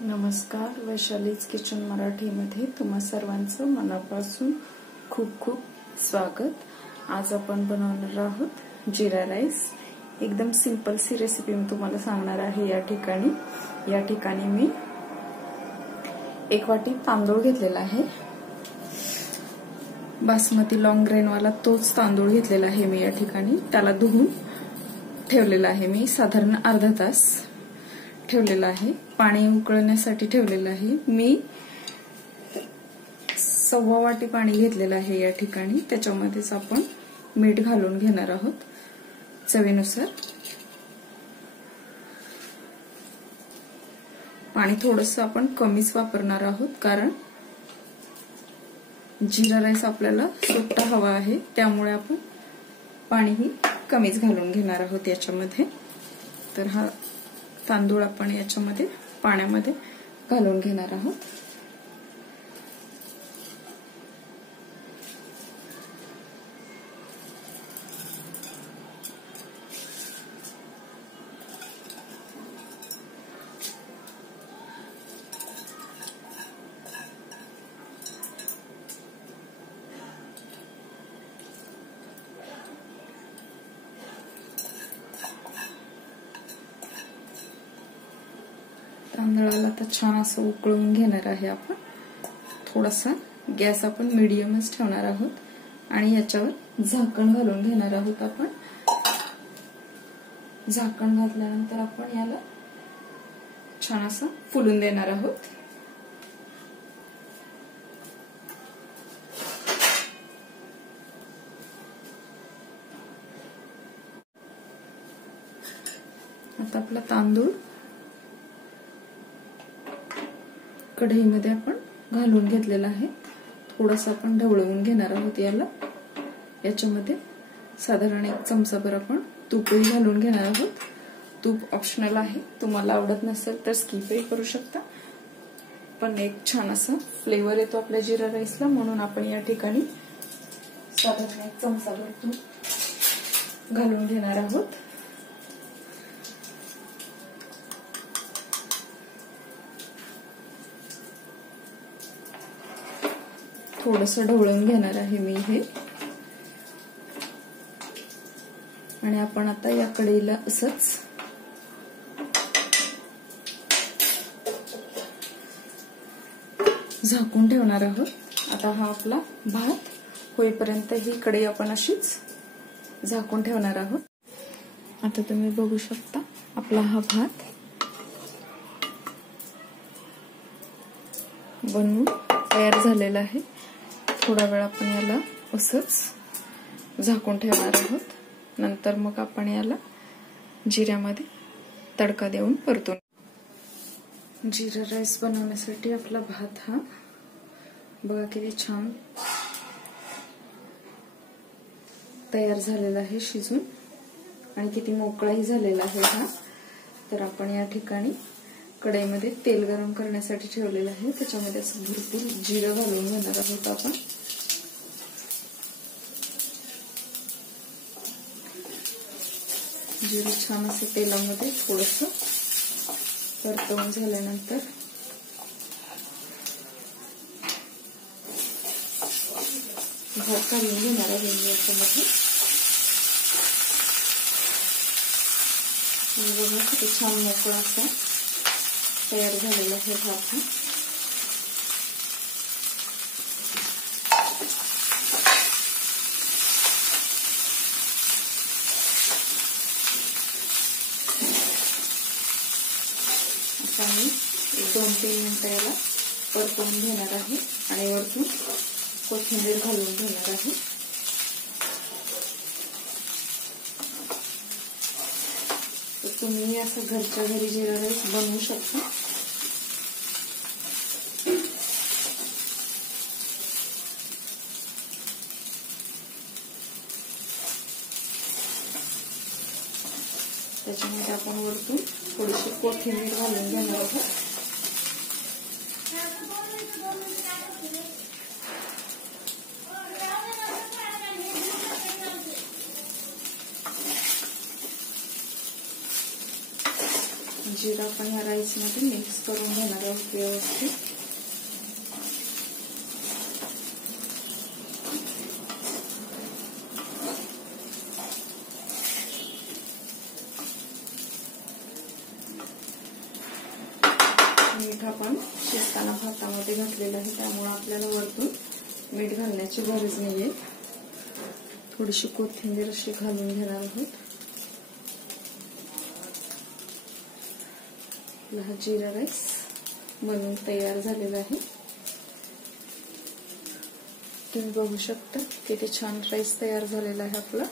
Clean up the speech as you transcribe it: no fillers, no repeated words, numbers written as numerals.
नमस्कार, वैशालीज किचन मराठीमध्ये तुम्हा सर्वांचं मनापासून खूप खूप स्वागत। आज आपण बनवणार आहोत जिरा राईस। एकदम सिंपल सी रेसिपी मी तुम्हाला सांगणार आहे। या ठिकाणी मी 1 वाटी तांदूळ घेतलेला आहे। बासमती लॉंग ग्रेन वाला तोच तांदूळ घेतलेला आहे मी। या ठिकाणी त्याला धुवून ठेवलेला आहे मी, साधारण अर्धा तास ठेवलेला आहे। पाणी उकळण्यासाठी ठेवलेलं आहे मी। 1.25 वाटी पाणी घेतलेलं आहे या ठिकाणी। त्याच्यामध्येच आपण मीठ घालून घेणार आहोत चवीनुसार। पाणी थोडंसं आपण कमीच वापरणार आहोत, कारण जिरा राईस आपल्याला सुट्टा हवा आहे, त्यामुळे आपण पाणीही कमीच घालून घेणार आहोत याच्यामध्ये। तर हा तांदूळ आपण याच्यामध्ये पाण्यामध्ये घालून घेणार आहोत। तांदळाला तर छान असं उकळून घेणार आहे आपण। थोडासा गॅस आपण मीडियमच ठेवणार आहोत आणि याच्यावर झाकण घालून घेणार आहोत आपण। झाकण घातल्यानंतर आपण याला छान असं फुलून देणार आहोत। आता आपला तांदूळ कढईमध्ये आपण घालून घेतलेला आहे। थोडंसं आपण ढवळवून घेणार आहोत याला। याच्यामध्ये साधारण 1 चमचाभर आपण तूपही घालून घेणार आहोत। तूप ऑप्शनल आहे, तुम्हाला आवडत नसेल तर स्किपही करू शकता, पण एक छान असा फ्लेवर येतो आपल्या जिरा राईसला, म्हणून आपण या ठिकाणी साधारण 1 चमचाभर तूप घालून घेणार आहोत। थोडंसं ढवळून घेणार आहे मी हे। आणि आपण आता या कढईला असंच झाकून ठेवणार आहोत। आता हा आपला भात होईपर्यंत ही कढई आपण अशीच झाकून ठेवणार आहोत। आता तुम्ही बघू शकता आपला हा भात बनवून तयार झालेला आहे। थोडा वेळ आपण याला असंच झाकून ठेवणार आहोत। नंतर मग आपण याला जिऱ्यामध्ये तडका देऊन परतून। जिरा राईस बनवण्यासाठी आपला भात हा बघा किती छान तयार झालेला आहे शिजून, आणि किती मोकळाही झालेला आहे हा। तर आपण या ठिकाणी कढईमध्ये तेल गरम करण्यासाठी ठेवलेलं आहे। त्याच्यामध्ये असं भरपूर जिरं घालून घेणार आहोत आपण। जिरं छान असं तेलामध्ये थोडंसं परतवून झाल्यानंतर भात घालून घेणार आहे मी याच्यामध्ये। बघा किती छान मोकळा असा तयार झालेला आहे भात हा। आता मी 2-3 मिनिटं याला परतवून घेणार आहे आणि वरतून कोथिंबीर घालून घेणार आहे। तर तुम्ही असं घरच्या घरी जिरा राईस बनवू शकता। त्याच्यामध्ये आपण वरतून थोडीशी कोथिंबीर घालून घेणार आहोत। जिरा पण या राईस राईसमध्ये मिक्स करून घेणार आहोत व्यवस्थित. मीठ आपण शिजताना भातामध्ये घातलेलं आहे, त्यामुळे आपल्याला वरतून मीठ घालण्याची गरज नाहीये. थोडीशी कोथिंबीर अशी घालून घेणार आहोत. हा जिरा राईस बनवून तयार झालेला आहे. तुम्ही बघू शकता किती छान राईस तयार झालेला आहे आपला.